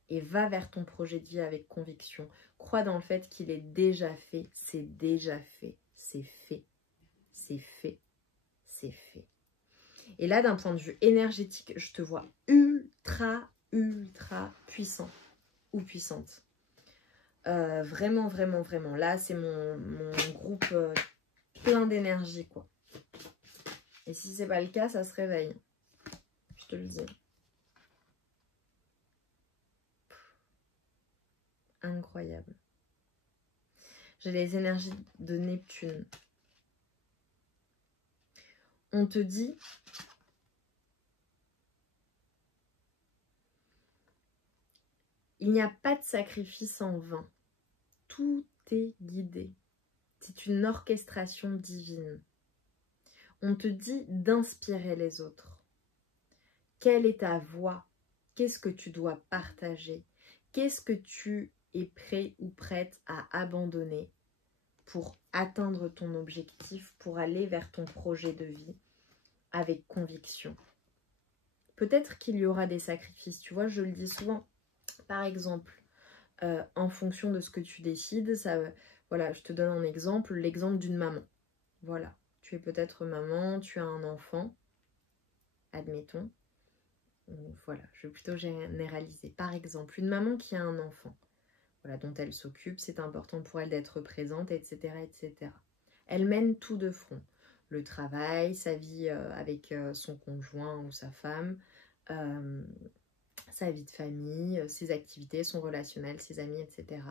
Et va vers ton projet de vie avec conviction. Crois dans le fait qu'il est déjà fait. C'est déjà fait. C'est fait. C'est fait. C'est fait. Et là, d'un point de vue énergétique, je te vois ultra puissant ou puissante. Vraiment. Là, c'est mon groupe plein d'énergie, quoi. Et si c'est pas le cas, ça se réveille. Je te le dis. Incroyable. J'ai les énergies de Neptune. On te dit... Il n'y a pas de sacrifice en vain. Tout est guidé. C'est une orchestration divine. On te dit d'inspirer les autres. Quelle est ta voix? Qu'est-ce que tu dois partager? Qu'est-ce que tu es prêt ou prête à abandonner pour atteindre ton objectif, pour aller vers ton projet de vie avec conviction? Peut-être qu'il y aura des sacrifices, tu vois, je le dis souvent. Par exemple, en fonction de ce que tu décides, voilà, je te donne un exemple, l'exemple d'une maman. Voilà, tu es peut-être maman, tu as un enfant, admettons. Voilà, je vais plutôt généraliser. Par exemple, une maman qui a un enfant, voilà, dont elle s'occupe, c'est important pour elle d'être présente, etc., etc. Elle mène tout de front. Le travail, sa vie avec son conjoint ou sa femme, sa vie de famille, ses activités, son relationnel, ses amis, etc.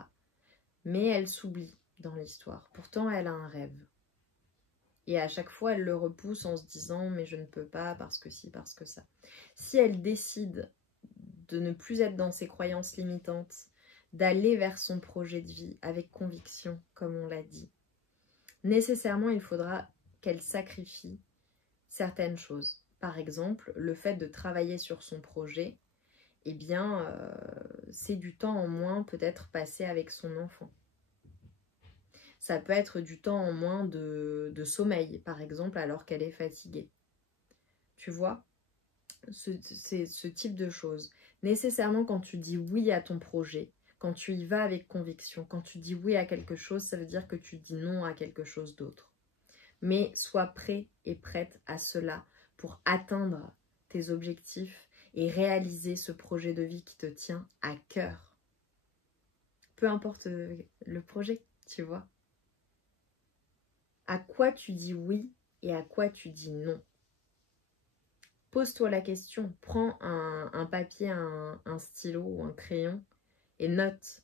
mais elle s'oublie dans l'histoire. Pourtant, elle a un rêve. Et à chaque fois, elle le repousse en se disant « mais je ne peux pas parce que ci, parce que ça ». Si elle décide de ne plus être dans ses croyances limitantes, d'aller vers son projet de vie avec conviction, comme on l'a dit, nécessairement, il faudra qu'elle sacrifie certaines choses. Par exemple, le fait de travailler sur son projet, eh bien, c'est du temps en moins peut-être passé avec son enfant. Ça peut être du temps en moins de sommeil, par exemple, alors qu'elle est fatiguée. Tu vois, c'est ce type de choses. Nécessairement, quand tu dis oui à ton projet, quand tu y vas avec conviction, quand tu dis oui à quelque chose, ça veut dire que tu dis non à quelque chose d'autre. Mais sois prêt et prête à cela pour atteindre tes objectifs et réaliser ce projet de vie qui te tient à cœur. Peu importe le projet, tu vois. À quoi tu dis oui et à quoi tu dis non. Pose-toi la question, prends un papier, un stylo ou un crayon et note.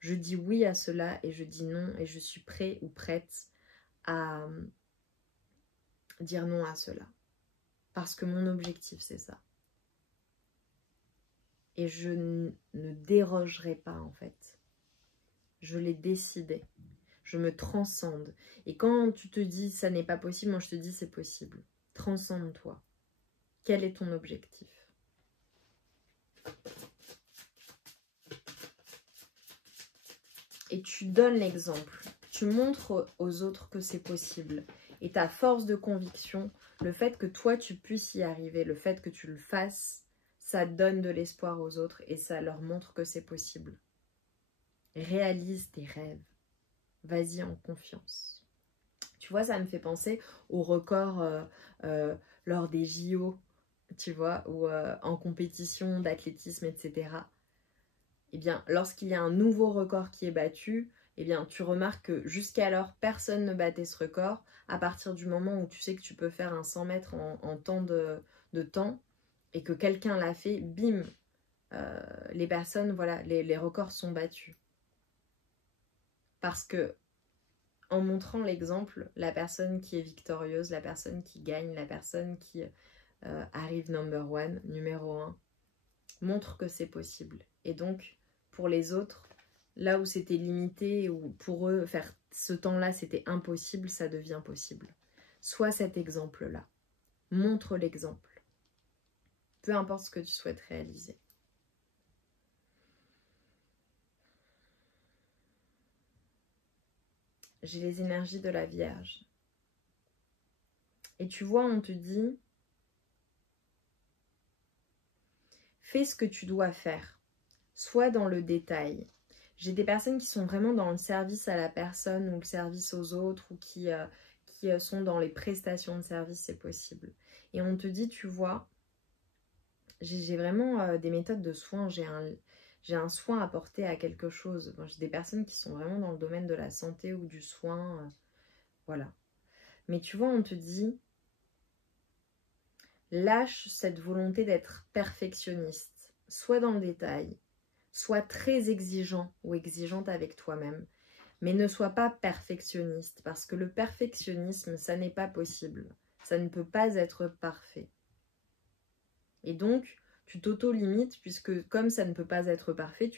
Je dis oui à cela et je dis non et je suis prêt ou prête à dire non à cela. Parce que mon objectif, c'est ça. Et je ne dérogerai pas, en fait. Je l'ai décidé. Je me transcende. Et quand tu te dis ça n'est pas possible, moi je te dis c'est possible. Transcende-toi. Quel est ton objectif? Et tu donnes l'exemple. Tu montres aux autres que c'est possible. Et ta force de conviction, le fait que toi tu puisses y arriver, le fait que tu le fasses, ça donne de l'espoir aux autres et ça leur montre que c'est possible. Réalise tes rêves. Vas-y en confiance. Tu vois, ça me fait penser au record lors des JO, tu vois, ou en compétition d'athlétisme, etc. Eh bien, lorsqu'il y a un nouveau record qui est battu, eh bien, tu remarques que jusqu'alors, personne ne battait ce record. À partir du moment où tu sais que tu peux faire un 100 mètres en temps de temps et que quelqu'un l'a fait, bim, les personnes, voilà, les records sont battus. Parce que en montrant l'exemple, la personne qui est victorieuse, la personne qui gagne, la personne qui arrive numéro 1, montre que c'est possible. Et donc, pour les autres, là où c'était limité, ou pour eux, faire ce temps-là, c'était impossible, ça devient possible. Sois cet exemple-là. Montre l'exemple. Peu importe ce que tu souhaites réaliser. J'ai les énergies de la Vierge. Et tu vois, on te dit, fais ce que tu dois faire. Sois dans le détail. J'ai des personnes qui sont vraiment dans le service à la personne ou le service aux autres ou qui sont dans les prestations de service, c'est possible. Et on te dit, tu vois, j'ai vraiment des méthodes de soins, j'ai un soin apporté à quelque chose. Bon, j'ai des personnes qui sont vraiment dans le domaine de la santé ou du soin, voilà. Mais tu vois, on te dit, lâche cette volonté d'être perfectionniste. Sois dans le détail. Sois très exigeant ou exigeante avec toi-même. Mais ne sois pas perfectionniste. Parce que le perfectionnisme, ça n'est pas possible. Ça ne peut pas être parfait. Et donc, tu t'auto-limites puisque comme ça ne peut pas être parfait,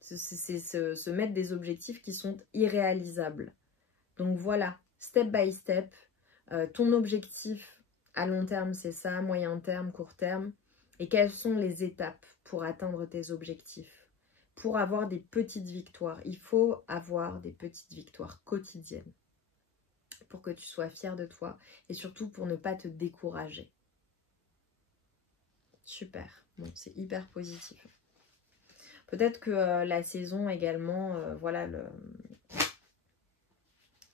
c'est se mettre des objectifs qui sont irréalisables. Donc voilà, step by step, ton objectif à long terme, c'est ça, moyen terme, court terme. Et quelles sont les étapes pour atteindre tes objectifs? Pour avoir des petites victoires, il faut avoir des petites victoires quotidiennes pour que tu sois fier de toi et surtout pour ne pas te décourager. Super, bon, c'est hyper positif. Peut-être que la saison également, voilà,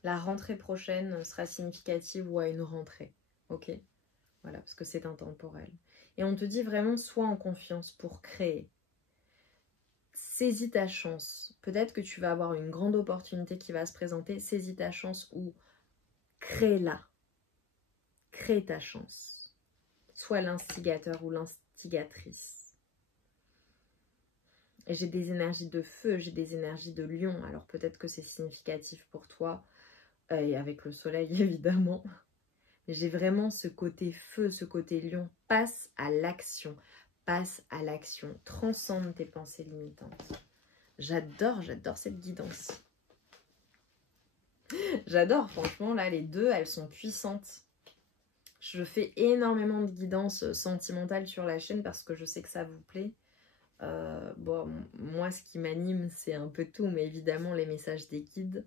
la rentrée prochaine sera significative ou à une rentrée, ok? Voilà, parce que c'est intemporel. Et on te dit vraiment, sois en confiance pour créer. Saisis ta chance. Peut-être que tu vas avoir une grande opportunité qui va se présenter. Saisis ta chance ou crée-la. Crée ta chance. Sois l'instigateur ou l'instigatrice. J'ai des énergies de feu, j'ai des énergies de lion. Alors peut-être que c'est significatif pour toi, et avec le soleil évidemment. J'ai vraiment ce côté feu, ce côté lion. Passe à l'action. Passe à l'action. Transcende tes pensées limitantes. J'adore cette guidance. J'adore, franchement, là, les deux, elles sont puissantes. Je fais énormément de guidance sentimentale sur la chaîne parce que je sais que ça vous plaît. Bon, moi, ce qui m'anime, c'est un peu tout, mais évidemment, les messages des guides.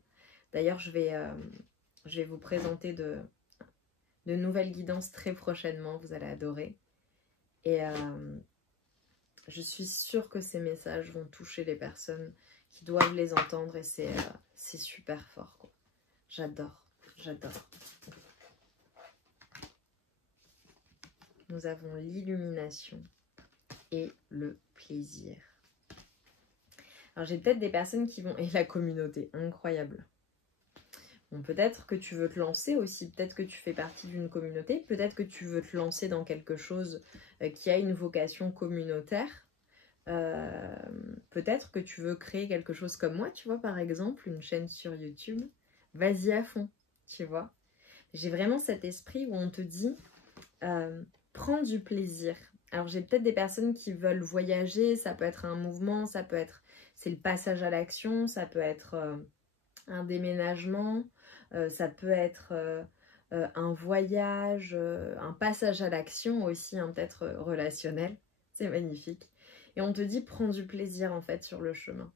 D'ailleurs, je vais vous présenter de nouvelles guidances très prochainement. Vous allez adorer. Et je suis sûre que ces messages vont toucher les personnes qui doivent les entendre. Et c'est super fort, quoi. J'adore, j'adore. Nous avons l'illumination et le plaisir. Alors j'ai peut-être des personnes qui vont... Et la communauté, incroyable. Bon, peut-être que tu veux te lancer aussi, peut-être que tu fais partie d'une communauté, peut-être que tu veux te lancer dans quelque chose qui a une vocation communautaire. Peut-être que tu veux créer quelque chose comme moi, tu vois, par exemple, une chaîne sur YouTube. Vas-y à fond, tu vois. J'ai vraiment cet esprit où on te dit, prends du plaisir. Alors j'ai peut-être des personnes qui veulent voyager, ça peut être un mouvement, ça peut être, c'est le passage à l'action, ça peut être un déménagement, ça peut être un voyage, un passage à l'action aussi, hein, peut-être relationnel, c'est magnifique. Et on te dit, prends du plaisir en fait sur le chemin.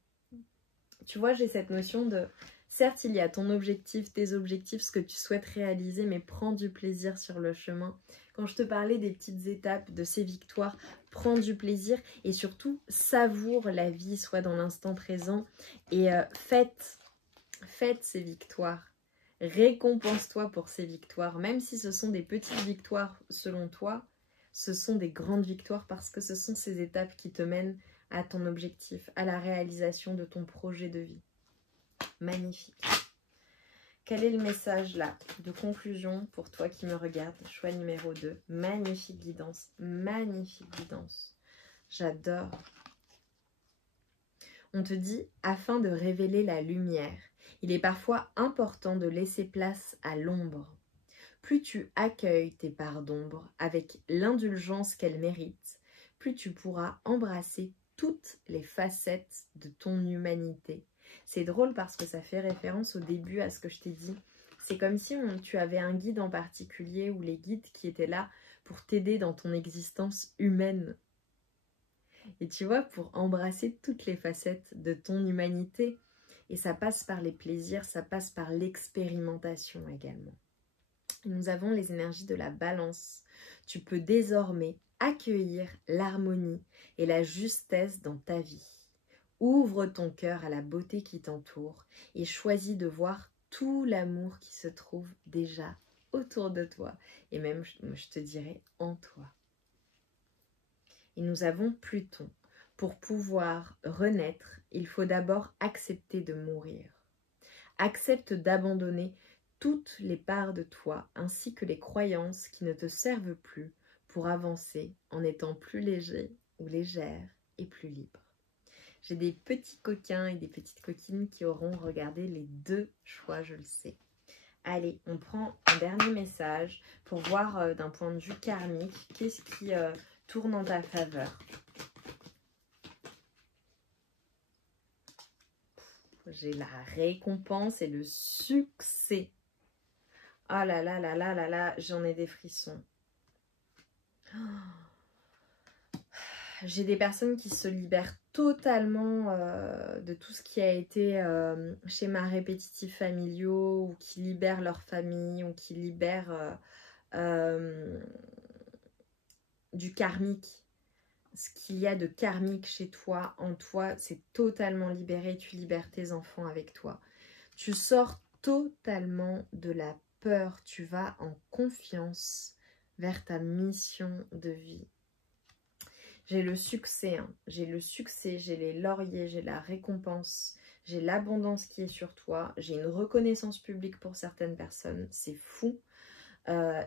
Tu vois, j'ai cette notion de, certes il y a ton objectif, tes objectifs, ce que tu souhaites réaliser, mais prends du plaisir sur le chemin. Quand je te parlais des petites étapes, de ces victoires, prends du plaisir et surtout savoure la vie, sois dans l'instant présent et fête ces victoires. Récompense-toi pour ces victoires, même si ce sont des petites victoires selon toi, ce sont des grandes victoires parce que ce sont ces étapes qui te mènent à ton objectif, à la réalisation de ton projet de vie. Magnifique. Quel est le message là de conclusion pour toi qui me regarde? Choix numéro 2. Magnifique guidance. Magnifique guidance. J'adore. On te dit, afin de révéler la lumière, il est parfois important de laisser place à l'ombre. Plus tu accueilles tes parts d'ombre avec l'indulgence qu'elles méritent, plus tu pourras embrasser toutes les facettes de ton humanité. C'est drôle parce que ça fait référence au début à ce que je t'ai dit. C'est comme si tu avais un guide en particulier ou les guides qui étaient là pour t'aider dans ton existence humaine. Et tu vois, pour embrasser toutes les facettes de ton humanité. Et ça passe par les plaisirs, ça passe par l'expérimentation également. Nous avons les énergies de la balance. Tu peux désormais accueillir l'harmonie et la justesse dans ta vie. Ouvre ton cœur à la beauté qui t'entoure et choisis de voir tout l'amour qui se trouve déjà autour de toi et même, je te dirais, en toi. Et nous avons Pluton. Pour pouvoir renaître, il faut d'abord accepter de mourir. Accepte d'abandonner toutes les parts de toi ainsi que les croyances qui ne te servent plus pour avancer en étant plus léger ou légère et plus libre. J'ai des petits coquins et des petites coquines qui auront regardé les deux choix, je le sais. Allez, on prend un dernier message pour voir d'un point de vue karmique, qu'est-ce qui tourne en ta faveur. J'ai la récompense et le succès. Ah là là là là là là, j'en ai des frissons. Oh. J'ai des personnes qui se libèrent totalement de tout ce qui a été schémas répétitifs familiaux, ou qui libèrent leur famille, ou qui libèrent du karmique. Ce qu'il y a de karmique chez toi, en toi, c'est totalement libéré. Tu libères tes enfants avec toi. Tu sors totalement de la peur. Tu vas en confiance vers ta mission de vie. J'ai le succès, hein. J'ai le succès, j'ai les lauriers, j'ai la récompense, j'ai l'abondance qui est sur toi, j'ai une reconnaissance publique pour certaines personnes, c'est fou.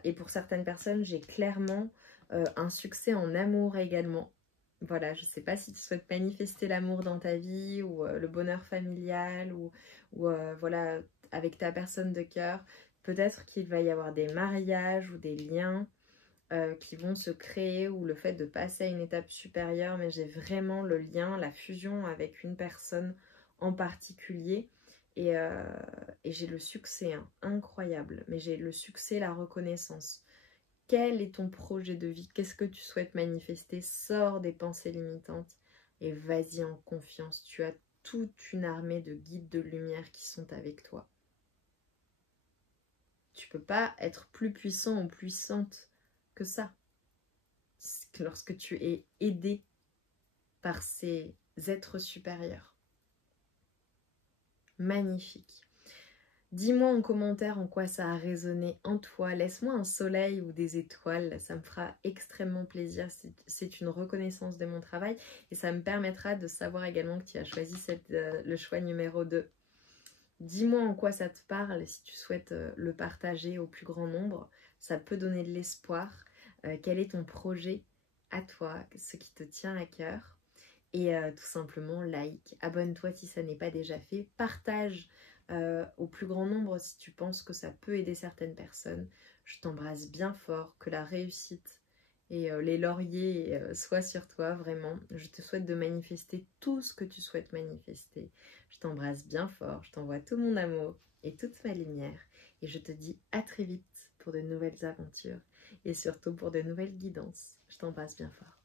Et pour certaines personnes, j'ai clairement un succès en amour également. Voilà, je sais pas si tu souhaites manifester l'amour dans ta vie ou le bonheur familial ou voilà, avec ta personne de cœur. Peut-être qu'il va y avoir des mariages ou des liens qui vont se créer ou le fait de passer à une étape supérieure, mais j'ai vraiment le lien, la fusion avec une personne en particulier et, et j'ai le succès, hein, incroyable, mais j'ai le succès, la reconnaissance. Quel est ton projet de vie? Qu'est-ce que tu souhaites manifester? Sors des pensées limitantes et vas-y en confiance. Tu as toute une armée de guides de lumière qui sont avec toi. Tu peux pas être plus puissant ou puissante que ça. Lorsque tu es aidé par ces êtres supérieurs. Magnifique. Dis-moi en commentaire en quoi ça a résonné en toi. Laisse-moi un soleil ou des étoiles. Ça me fera extrêmement plaisir. C'est une reconnaissance de mon travail et ça me permettra de savoir également que tu as choisi le choix numéro 2. Dis-moi en quoi ça te parle si tu souhaites le partager au plus grand nombre. Ça peut donner de l'espoir. Quel est ton projet à toi, ce qui te tient à cœur? Et tout simplement like, abonne-toi si ça n'est pas déjà fait, partage au plus grand nombre si tu penses que ça peut aider certaines personnes. Je t'embrasse bien fort, que la réussite et les lauriers soient sur toi, vraiment. Je te souhaite de manifester tout ce que tu souhaites manifester. Je t'embrasse bien fort, je t'envoie tout mon amour et toute ma lumière. Et je te dis à très vite pour de nouvelles aventures et surtout pour de nouvelles guidances. Je t'embrasse bien fort.